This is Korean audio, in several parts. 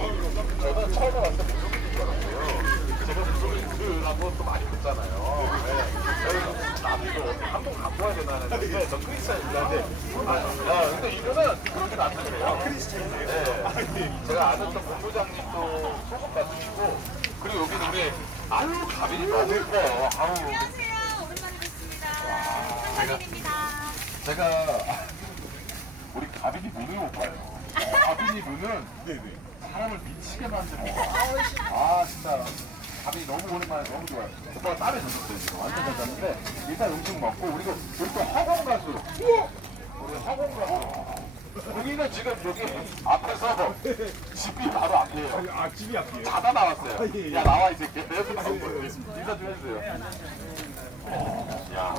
저는 처음에 왔을 때줄 알았어요. 제가 무속인들하고 또 많이 붙잖아요. 네. 나도 한번 갖고 와야 되나 했는데 저 크리스찬인데 아, 아, 근데 이거는 그렇게 안 되네요. 크리스찬이에요? 네. 제가 아는 또 본부장님도 소속 가수시고 그리고 여기는 우리 아유 가빈이 너무 예뻐요. 아우 안녕하세요. 오랜만에 뵙습니다. 한가빈입니다. 제가 우리 가빈이 못 봐요. 가빈이 눈은 사람을 미치게 만듭니다. 아 진짜 가빈이 너무 오랜만에 너무 좋아요. 오빠가 땀에 젖었어요 지금 완전 젖었는데 일단 음식 먹고 우리가 우리 또 학원 가수 우리 학원 가수 여기는 지금 여기 앞에서 집이 바로 앞이에요. 아 집이 앞이에요. 자다 나왔어요. 야 나와 이 새끼. 이렇게 나온 거예요. 인사 좀 해주세요. 야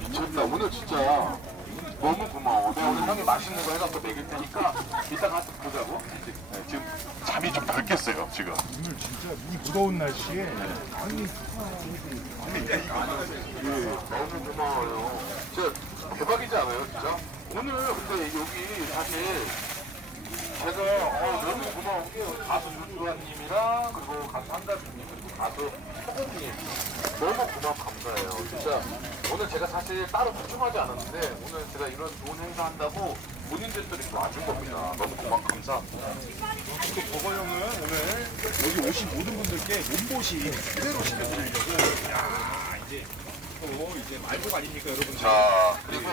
미쳤다. 오늘 진짜 너무 고마워. 형이 맛있는 거 해갖고 먹일 테니까 이따 가서 보자고. 네, 지금 잠이 좀 덜 깼어요 지금. 오늘 진짜 이 무더운 날씨에 아니 너무 고마워요. 진짜 대박이지 않아요, 진짜? 오늘 근데 여기 사실 제가 어, 너무 고마운 게 가수 윤주환님이랑 그리고 가수 한가빈님 그리고 가수 허건님 너무 고맙고 감사해요. 진짜 오늘 제가 사실 따로 초청하지 않았는데 오늘 제가 이런 좋은 행사 한다고 본인들도 이렇게 와준 겁니다. 너무 고맙고 감사합니다. 또 버거 형은 오늘 여기 오신 모든 분들께 몸보신 그대로 시켜드리려고 야 이제 또 이제 말복 아닙니까 여러분들 자 그리고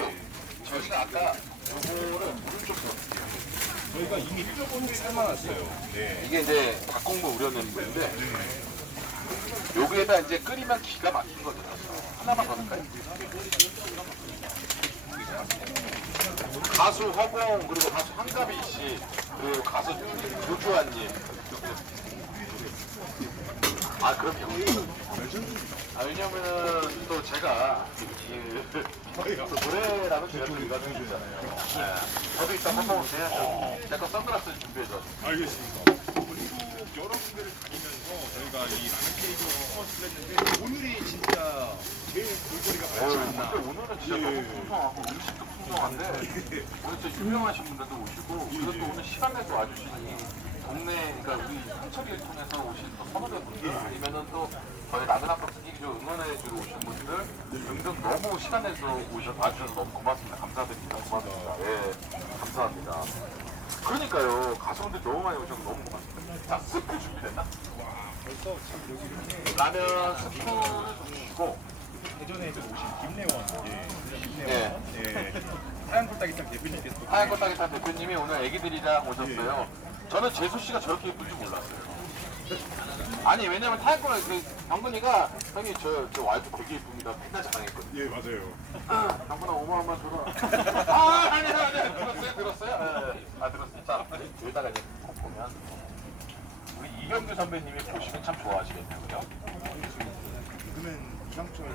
저희가 아까 요거를 물을 좀 넣었어요. 저희가 이미 조금 삶아놨어요. 네. 이게 이제 닭공부 우려낸 물인데 여기에다 이제 끓이면 기가 막힌 거죠. 하나만 더 넣을까요? 가수 허공 그리고 가수 한가비 씨 그리고 가수 조주환님 아 그럼요. 아 왜냐면은 또 제가 그, 또 노래라는 제가 또 이거 해주잖아요. 네. 저도 이따 한번 해야죠. 내거 선글라스 준비해줘. 알겠습니다. 그리고 여러분들을 다니면서 저희가 이 라면 케이크 퍼포먼스를 했는데 오늘이 진짜 제일 볼거리가 많지 어, 않나. 근데 오늘은 진짜 예. 너무 풍성하고 음식도 풍성한데 오늘 진짜 유명하신 분들도 오시고 그리고 또 오늘 시간 내서 와주시니 동네 그러니까 우리 삼척이를 통해서 오신 또 선후배분들 아니면은 또 저희 한번 쓰기로 응원해주러 오신 분들 등등 너무 시간 내서 오셔 와주셔서 너무 고맙습니다. 감사드립니다. 고맙습니다. 예, 감사합니다. 그러니까요 가수분들 너무 많이 오셔서 너무 고맙습니다. 자 스프 준비됐나? 벌써 참 여기 라면 스프를 좀 주시고 대전에서 오신 김래원, 예, 김래원, 예. 예, 하얀 콜따기탕 대표님께서 또 하얀 꽃다기탕 대표님이 오늘 애기들이랑 오셨어요. 저는 재수 씨가 저렇게 예쁠 줄 몰랐어요. 아니 왜냐면 꽃그 병근이가 형이 저, 저 와이프 되게 예쁩니다. 맨날 자랑했거든요. 예, 맞아요. 병근아 오마 한번 줘라. 아 아니요 아니요 들었어요 들었어요. 예, 예. 아 들었어요. 자 여기다가 이제 꼭 보면 우리 이경규 선배님이 보시면 참 좋아하시겠네요. 그죠? 그는 이상철